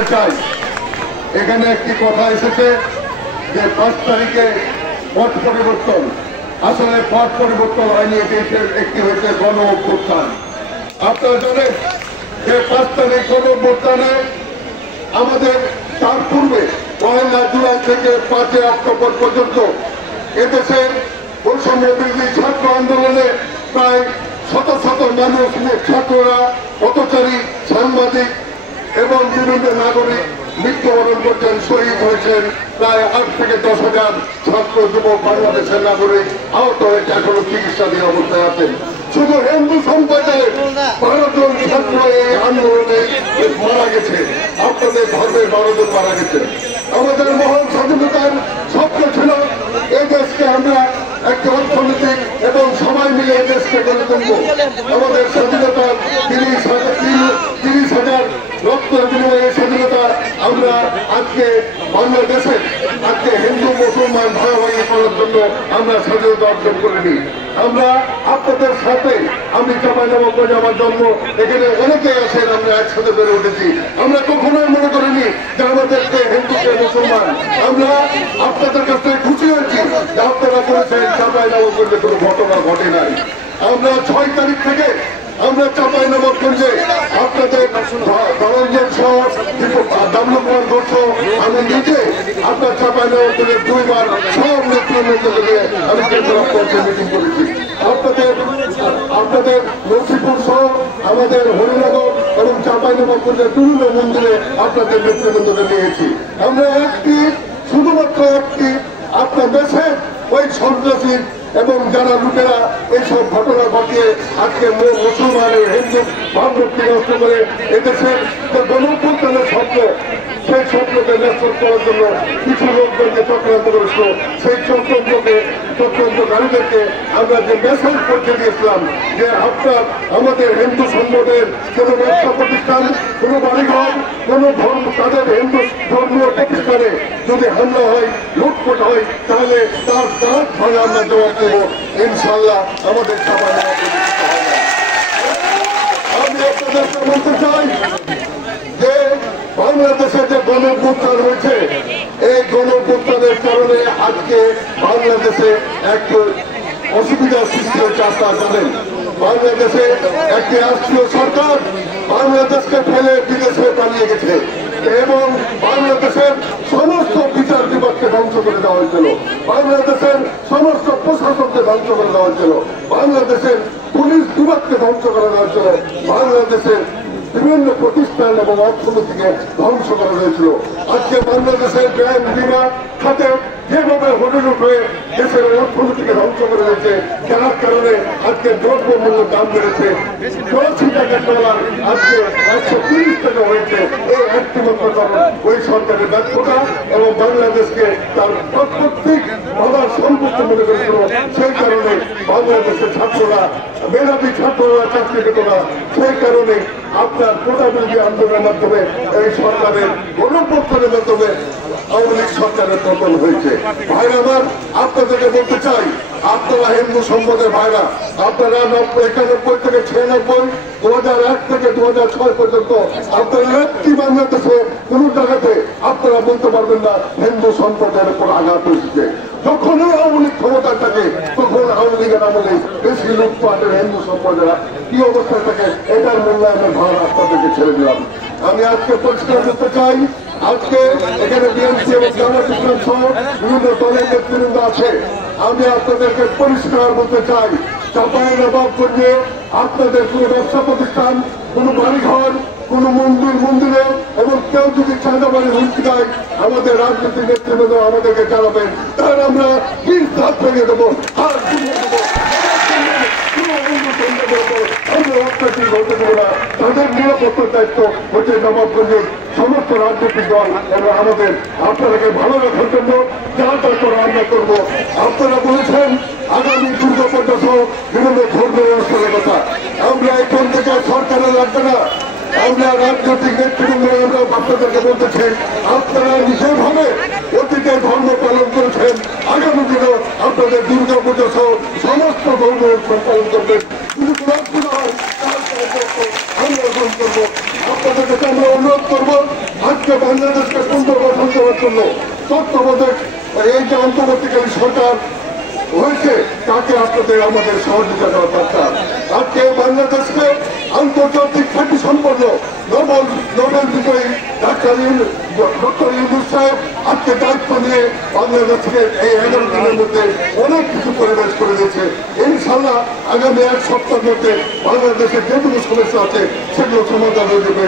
বলতে চাই, এখানে একটি কথা এসেছে যে 5 তারিখে পথ পরিবর্তন। আসলে পথ পরিবর্তন হয়নি, একটি হয়েছে গণ অভ্যুত্থান। আপনারা জানেন যে 5 তারিখ গণ অভ্যুত্থানে আমাদের তার পূর্বে 1 জুলাই থেকে 5 অক্টোবর পর্যন্ত এদেশে বৈষম্য বিরোধী ছাত্র আন্দোলনে প্রায় শত শত মানুষ, ছাত্ররা, পথচারী, সাংবাদিক এবং বিভিন্ন নাগরিক মৃত্যুবরণ করছেন, শহীদ হয়েছেন। প্রায় 8 থেকে 10,000 ছাত্র যুবক বাংলাদেশের নাগরিক আহত হয়েছে, এখনো চিকিৎসাধীন অবস্থায় আছেন। শুধু হিন্দু সম্প্রদায়ের 12 জন ছাত্র এই আন্দোলনে মারা গেছে। আপনাদের ধর্মের 12 জন মারা গেছে। আমাদের মহান স্বাধীনতার স্বপ্ন ছিল এই দেশকে আমরা একটি অর্থনৈতিক এবং সবাই মিলে এই দেশকে গড়ে তুলব। আমাদের স্বাধীনতার 30,000 রক্তের বিনিময়ে স্বাধীনতা আমরা আজকে বাংলাদেশে আজকে হিন্দু মুসলমান ভাগাভাগি করার জন্য আমরা স্বাধীনতা অর্জন করিনি। আমরা আপনাদের সাথে, আমি চাঁপাইনবাবগঞ্জে আমার জন্ম, এখানে অনেকেই আছেন, আমরা একসাথে বেড়ে উঠেছি। আমরা কখনোই মনে করিনি যে আমাদেরকে হিন্দুকে মুসলমান। আমরা আপনাদের কাছে খুশি হয়েছি যে আপনারা করেছেন চাঁপাইনবাবগঞ্জে কোনো ঘটনা ঘটে নাই। আমরা 6 তারিখ থেকে আমরা চাঁপাইনবাবগঞ্জে আপনাদের ধনঞ্জন সহ দামলকুমার ঘোষ, আমি নিজে আপনার চাঁপাইনবাবগঞ্জে 2 বার সব নেতৃবৃন্দকে নিয়ে আমি কেন্দ্র মিটিং করেছি। আপনাদের নসিপুর সহ আমাদের হরিনগর এবং চাঁপাইনবাবগঞ্জের বিভিন্ন মন্দিরে আপনাদের নেতৃবৃন্দকে নিয়েছি। আমরা শুধুমাত্র একটি আপনার দেশে ওই সন্ত্রাসী এবং যারা লোকেরা এইসব ঘটনা ঘটিয়ে আজকে মুসলমানের হিন্দু ভাবমূর্তি নষ্ট করে এদেশের যে গণঅভ্যুত্থানের স্বপ্ন, সেই স্বপ্নকে নষ্ট করার জন্য কিছু লোকদেরকে চক্রান্ত করেছিল। সেই চক্রান্তকারীদেরকে আমরা যে মেসেজ পৌঁছে দিয়েছিলাম যে আপনার আমাদের হিন্দু সম্প্রদায়ের কোনো ব্যবসা প্রতিষ্ঠান, কোনো বাড়িঘর, কোনো ধর্ম, তাদের হিন্দু ধর্মীয় প্রতিষ্ঠানে যদি হামলা হয়, লুটপাট হয়, তাহলে তার ভাঙা আমরা জবাব দেবো ইনশাল্লাহ। আমাদের আমি আপনাদেরকে বলতে চাই যে বাংলাদেশে যে গণঅভ্যুত্থান হয়েছে, এই গণঅভ্যুত্থানের কারণে আজকে বাংলাদেশে একটু অসুবিধার সৃষ্টি হয়েছে। আপনারা জানেন বাংলাদেশে একটি রাষ্ট্রীয় সরকার বাংলাদেশকে ফেলে বিদেশে পালিয়ে গেছে এবং বাংলাদেশের সমস্ত বিচার বিভাগকে ধ্বংস করে দেওয়া হয়েছিল, বাংলাদেশের সমস্ত প্রশাসনকে ধ্বংস করে দেওয়া হয়েছিল, বাংলাদেশের পুলিশ বিভাগকে ধ্বংস করে দেওয়া হয়েছিল, বাংলাদেশের বিভিন্ন প্রতিষ্ঠান এবং অর্থনীতিকে ধ্বংস করা হয়েছিল। আজকে বাংলাদেশের ব্যাংক বিমা খাতে যেভাবে হোটেলুট হয়ে দেশের অর্থনীতিকে ধ্বংস করে রয়েছে, যার কারণে আজকে দ্রব্যমূল্য দাম বেড়েছে। 80 টাকা ডলার আজকে 130 টাকা হয়েছে। এই একটিমাত্র কারণ ওই সরকারের ব্যর্থতা এবং বাংলাদেশকে তার প্রত্যেক বাবার সম্পত্তি মনে করেছিল। সেই কারণে বাংলাদেশের ছাত্ররা, মেধাবী ছাত্ররা চাকরি পেত না। সেই কারণে আপনার কোটাবিরোধী আন্দোলনের মাধ্যমে এই সরকারের গণঅভ্যুত্থানের মাধ্যমে আওয়ামী লীগ সরকারের পতন হয়েছে। ভাইরা আমার, আপনাদেরকে বলতে চাই, আপনারা হিন্দু সম্প্রদায়ের ভাইরা, আপনারা 91 থেকে 96, 2001 থেকে 2006 পর্যন্ত আপনারা একটি বাংলাদেশে কোন জায়গাতে আপনারা বলতে পারবেন না হিন্দু সম্প্রদায়ের উপর আঘাত হয়েছে। যখনই আওয়ামী লীগ ক্ষমতা থাকে তখন আওয়ামী লীগের আমলে বেশি লুটপাটের হিন্দু সম্প্রদায়রা কি অবস্থায় থাকে, এটার মূল্যায়নের ভার আপনাদেরকে ছেড়ে দিলাম। আমি আজকে পরিষ্কার করতে চাই, আজকে এখানে বিএনপি এবং জামাত ইসলাম সহ বিভিন্ন দলের নেতৃবৃন্দ আছে। আমি আপনাদেরকে পরিষ্কার বলতে চাই, চাঁপাইনবাবগঞ্জে আপনাদের কোন ব্যবসা প্রতিষ্ঠান, কোন বাড়িঘর, কোন মন্দিরে এবং কেউ যদি চাঁদাবাড়ি হুমকি দেয়, আমাদের রাজনৈতিক নেতৃবৃন্দ আমাদেরকে জানাবেন, তাহলে আমরা 20 ধাপ ভেঙে দেবো, আর তাদের নিরাপত্তার দায়িত্ব হচ্ছে নবাবগঞ্জের সমস্ত রাজনৈতিক দল এবং আমাদের। আপনাদেরকে ভালো রাখার জন্য যা যা করা আমরা করবো। আপনারা বলেছেন আগামী দুর্গাপূজা সহ বিভিন্ন ধর্মীয় অনুষ্ঠানের কথা, আমরা এখন থেকে সরকারের লাগবে না। আমরা রাজনৈতিক নেতৃবৃন্দ আমরা আপনাদেরকে বলতেছি, আপনারা যেভাবে অতীতে ধর্ম পালন করেছেন, আগামী দিনেও আপনাদের দুর্গাপূজা সহ সমস্ত ধর্মীয় অনুষ্ঠান পালন করবেন। আমরা গ্রহণ করবো। আপনাদের কাছে আমরা অনুরোধ করবো, আজকে আজকে বাংলাদেশকে পুনর্গঠন করার জন্য তত্ত্বাবধায়ক এই যে অন্তর্বর্তীকালীন সরকার হয়েছে তাকে আপনাদের আমাদের সহযোগিতা করা দরকার। আজকে বাংলাদেশকে আন্তর্জাতিক খ্যাতি সম্পন্ন নোবেল বিজয়ী ডক্টর ইউনূস সাহেব আজকে দায়িত্ব নিয়ে বাংলাদেশকে এই 11 দিনের মধ্যে অনেক কিছু পরিবেশ করে দিয়েছে। ইনশাল্লাহ আগামী 1 সপ্তাহের মধ্যে বাংলাদেশের যেটুকু সমস্যা আছে সেগুলো সমাধান হয়ে যাবে।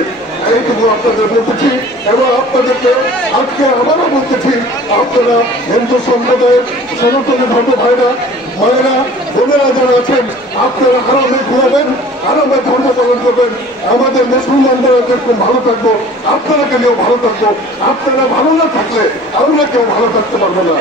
এইটুকু আপনাদের বলতেছি এবং আপনাদেরকে আজকে আবারও বলতেছি, আপনারা হিন্দু সম্প্রদায়ের সনাতনী ধর্ম ভাইরা মায়েরা বোনেরা যারা আছেন আপনারা আরামে ঘুমাবেন, আরামে ধর্ম পালন করবেন। আমাদের মুসলমানরা যেরকম ভালো থাকবো আপনারা কেউ ভালো থাকবো। আপনারা ভালো না থাকলে আমরা কেউ ভালো থাকতে পারবো না।